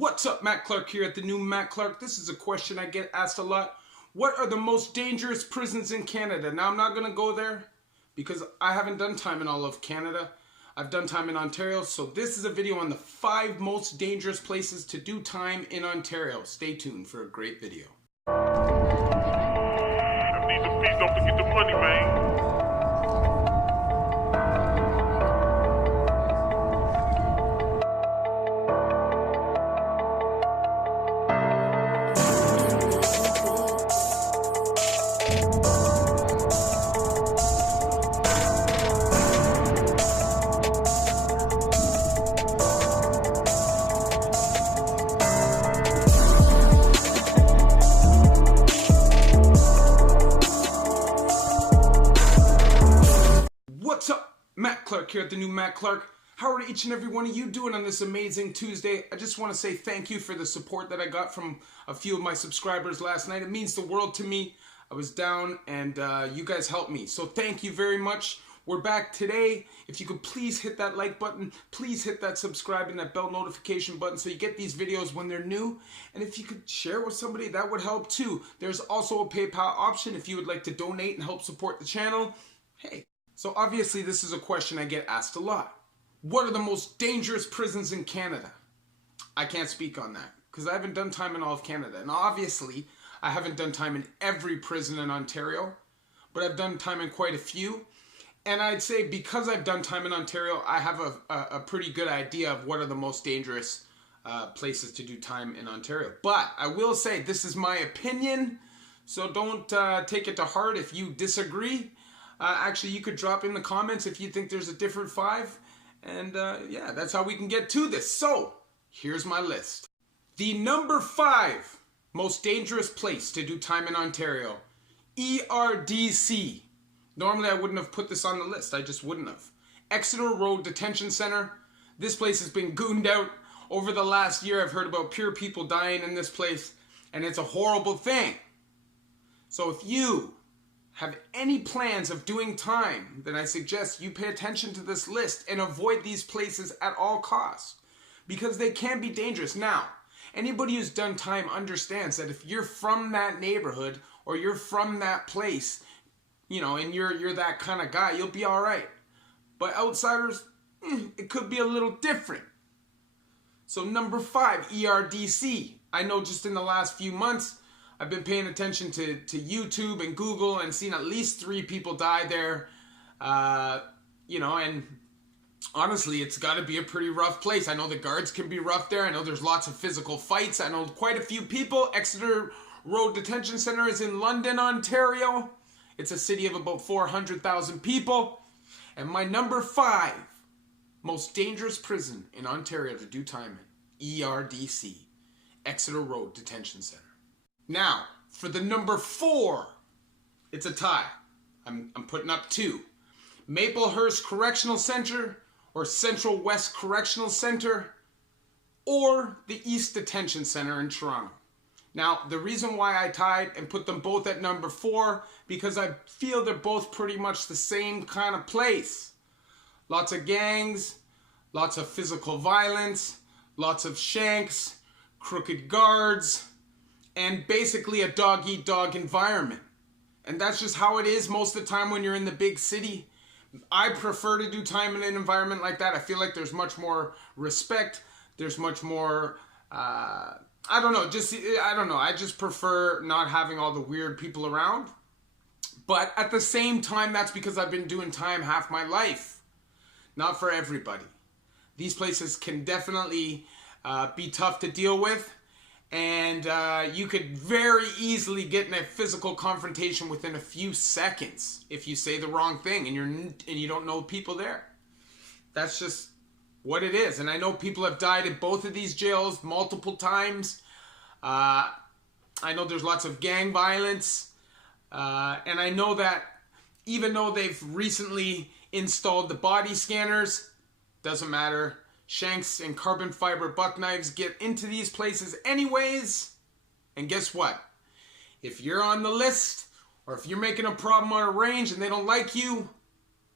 What's up, Matt Clark here at the new Matt Clark. This is a question I get asked a lot. What are the most dangerous prisons in Canada? Now, I'm not going to go there because I haven't done time in all of Canada. I've done time in Ontario, so this is a video on the 5 most dangerous places to do time in Ontario. Stay tuned for a great video. I need the fees up to get the money, man. What's up? Matt Clark here at the new Matt Clark. How are each and every one of you doing on this amazing Tuesday? I just want to say thank you for the support that I got from a few of my subscribers last night. It means the world to me. I was down and you guys helped me. So thank you very much. We're back today. If you could please hit that like button, please hit that subscribe and that bell notification button so you get these videos when they're new. And if you could share with somebody, that would help too. There's also a PayPal option if you would like to donate and help support the channel. Hey. So obviously this is a question I get asked a lot. What are the most dangerous prisons in Canada? I can't speak on that because I haven't done time in all of Canada. And obviously I haven't done time in every prison in Ontario, but I've done time in quite a few. And I'd say because I've done time in Ontario, I have a pretty good idea of what are the most dangerous places to do time in Ontario. But I will say this is my opinion, so don't take it to heart if you disagree. Actually, you could drop in the comments if you think there's a different 5. And yeah, that's how we can get to this. So, here's my list. The number 5 most dangerous place to do time in Ontario. ERDC. Normally, I wouldn't have put this on the list. I just wouldn't have. Exeter Road Detention Center. This place has been gooned out. Over the last year, I've heard about pure people dying in this place. And it's a horrible thing. So if you have any plans of doing time, then I suggest you pay attention to this list and avoid these places at all costs because they can be dangerous. Now, anybody who's done time understands that if you're from that neighborhood or you're from that place, you know, and you're that kind of guy, you'll be all right. But outsiders, it could be a little different. So number 5, ERDC. I know just in the last few months, I've been paying attention to YouTube and Google and seen at least 3 people die there. You know, and honestly, it's got to be a pretty rough place. I know the guards can be rough there. I know there's lots of physical fights. I know quite a few people. Exeter Road Detention Center is in London, Ontario. It's a city of about 400,000 people. And my number 5 most dangerous prison in Ontario to do time in, ERDC, Exeter Road Detention Center. Now, for the number 4, it's a tie. I'm putting up 2. Maplehurst Correctional Center or Central West Correctional Center or the East Detention Center in Toronto. Now, the reason why I tied and put them both at number 4 because I feel they're both pretty much the same kind of place. Lots of gangs, lots of physical violence, lots of shanks, crooked guards, and basically a dog-eat-dog environment. And that's just how it is most of the time when you're in the big city. I prefer to do time in an environment like that. I feel like there's much more respect. There's much more, I don't know. I just prefer not having all the weird people around. But at the same time, that's because I've been doing time half my life. Not for everybody. These places can definitely be tough to deal with. And you could very easily get in a physical confrontation within a few seconds if you say the wrong thing and you don't know people there. That's just what it is. And I know people have died in both of these jails multiple times. I know there's lots of gang violence. And I know that even though they've recently installed the body scanners, doesn't matter. Shanks and carbon fiber buck knives get into these places anyways. And guess what? If you're on the list or if you're making a problem on a range and they don't like you,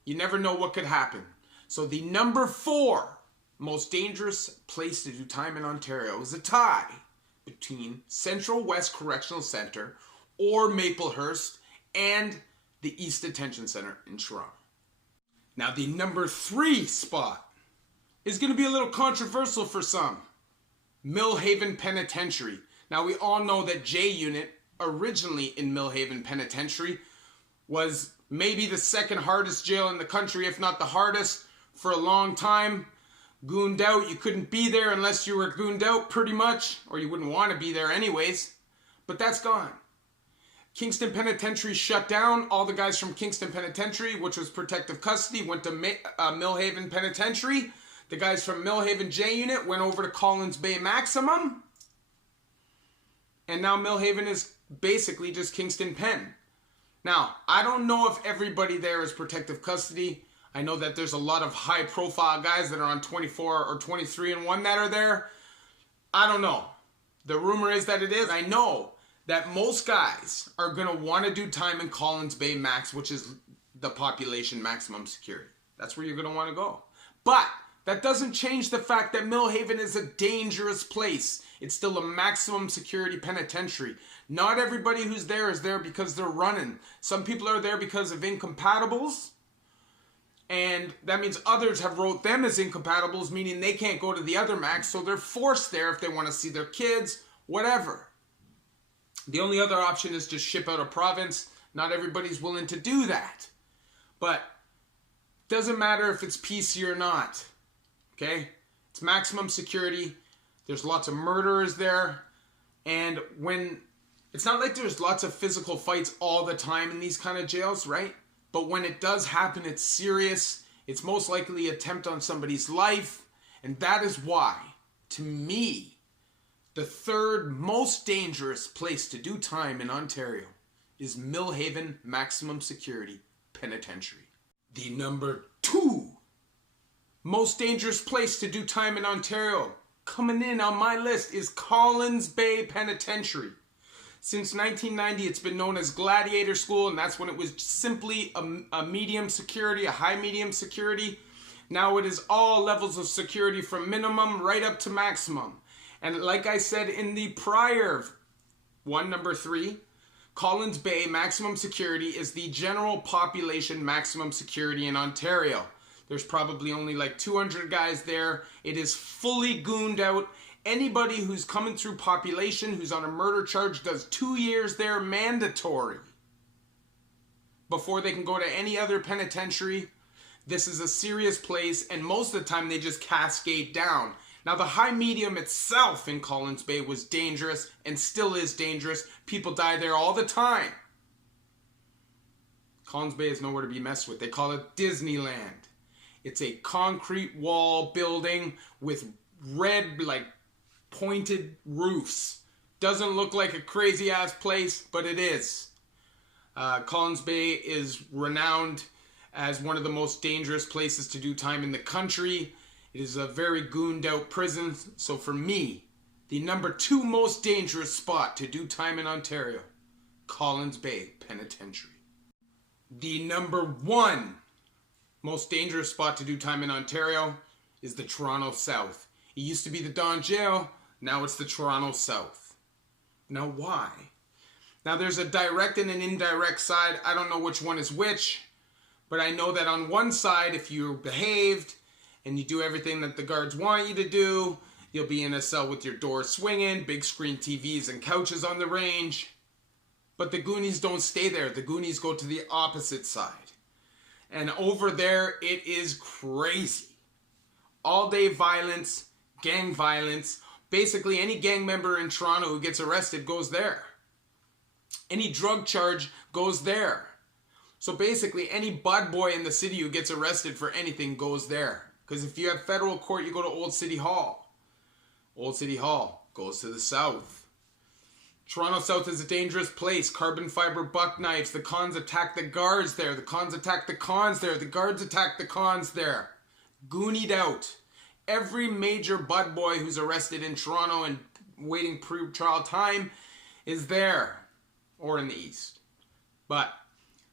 you never know what could happen. So the number 4 most dangerous place to do time in Ontario is a tie between Central West Correctional Centre or Maplehurst and the East Detention Centre in Toronto. Now, the number 3 spot is going to be a little controversial for some. Millhaven Penitentiary. Now, we all know that J Unit, originally in Millhaven Penitentiary, was maybe the second hardest jail in the country, if not the hardest, for a long time. Gooned out. You couldn't be there unless you were gooned out, pretty much, or you wouldn't want to be there anyways. But that's gone. Kingston Penitentiary shut down. All the guys from Kingston Penitentiary, which was protective custody, went to Millhaven Penitentiary. The guys from Millhaven J Unit went over to Collins Bay Maximum. And now Millhaven is basically just Kingston Pen. Now, I don't know if everybody there is protective custody. I know that there's a lot of high-profile guys that are on 24 or 23-1 that are there. I don't know. The rumor is that it is. I know that most guys are going to want to do time in Collins Bay Max, which is the population maximum security. That's where you're going to want to go. But that doesn't change the fact that Millhaven is a dangerous place. It's still a maximum security penitentiary. Not everybody who's there is there because they're running. Some people are there because of incompatibles. And that means others have wrote them as incompatibles, meaning they can't go to the other max, so they're forced there if they want to see their kids, whatever. The only other option is just ship out of province. Not everybody's willing to do that. But doesn't matter if it's PC or not. Okay? It's maximum security. There's lots of murderers there. And when... It's not like there's lots of physical fights all the time in these kind of jails, right? But when it does happen, it's serious. It's most likely an attempt on somebody's life. And that is why, to me, the third most dangerous place to do time in Ontario is Millhaven Maximum Security Penitentiary. The number 2 most dangerous place to do time in Ontario, coming in on my list, is Collins Bay Penitentiary. Since 1990, it's been known as Gladiator School, and that's when it was simply a medium security, a high medium security. Now it is all levels of security from minimum right up to maximum. And like I said in the prior one, number 3, Collins Bay Maximum Security is the general population maximum security in Ontario. There's probably only like 200 guys there. It is fully gooned out. Anybody who's coming through population, who's on a murder charge, does 2 years there mandatory before they can go to any other penitentiary. This is a serious place, and most of the time they just cascade down. Now, the high medium itself in Collins Bay was dangerous and still is dangerous. People die there all the time. Collins Bay is nowhere to be messed with. They call it Disneyland. It's a concrete wall building with red, like, pointed roofs. Doesn't look like a crazy ass place, but it is. Collins Bay is renowned as one of the most dangerous places to do time in the country. It is a very gooned out prison. So for me, the number 2 most dangerous spot to do time in Ontario, Collins Bay Penitentiary. The number 1 most dangerous spot to do time in Ontario is the Toronto South. It used to be the Don Jail. Now it's the Toronto South. Now why? Now there's a direct and an indirect side. I don't know which one is which. But I know that on one side, if you're behaved and you do everything that the guards want you to do, you'll be in a cell with your doors swinging, big screen TVs and couches on the range. But the Goonies don't stay there. The Goonies go to the opposite side. And over there, it is crazy. All day violence, gang violence. Basically, any gang member in Toronto who gets arrested goes there. Any drug charge goes there. So basically, any bad boy in the city who gets arrested for anything goes there. Because if you have federal court, you go to Old City Hall. Old City Hall goes to the south. Toronto South is a dangerous place. Carbon fiber buck knives. The cons attack the guards there. The cons attack the cons there. The guards attack the cons there. Goonied out. Every major bad boy who's arrested in Toronto and waiting pre-trial time is there. Or in the east. But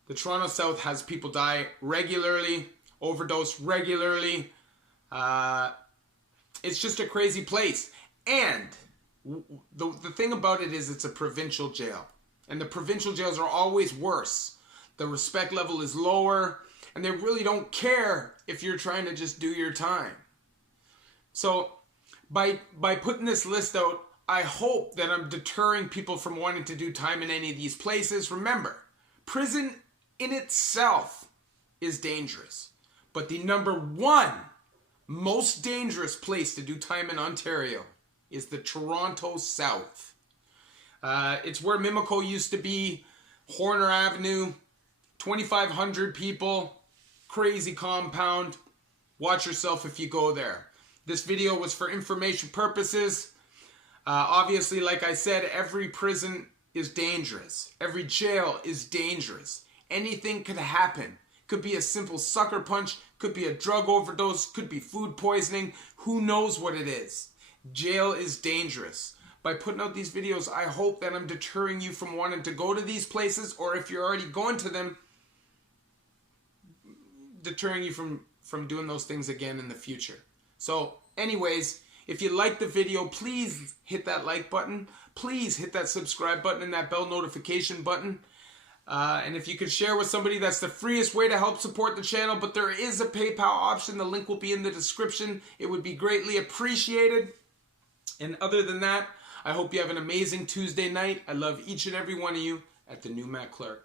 the Toronto South has people die regularly, overdose regularly. It's just a crazy place. And the thing about it is it's a provincial jail. And the provincial jails are always worse. The respect level is lower. And they really don't care if you're trying to just do your time. So by putting this list out, I hope that I'm deterring people from wanting to do time in any of these places. Remember, prison in itself is dangerous. But the number one most dangerous place to do time in Ontario is the Toronto South. It's where Mimico used to be, Horner Avenue, 2,500 people, crazy compound. Watch yourself if you go there. This video was for information purposes. Obviously, like I said, every prison is dangerous. Every jail is dangerous. Anything could happen. Could be a simple sucker punch, could be a drug overdose, could be food poisoning. Who knows what it is? Jail is dangerous. By putting out these videos, I hope that I'm deterring you from wanting to go to these places, or if you're already going to them, deterring you from doing those things again in the future. So anyways, if you like the video, please hit that like button. Please hit that subscribe button and that bell notification button. And if you could share with somebody, that's the freest way to help support the channel. But there is a PayPal option. The link will be in the description. It would be greatly appreciated. And other than that, I hope you have an amazing Tuesday night. I love each and every one of you at the new Maplehurst.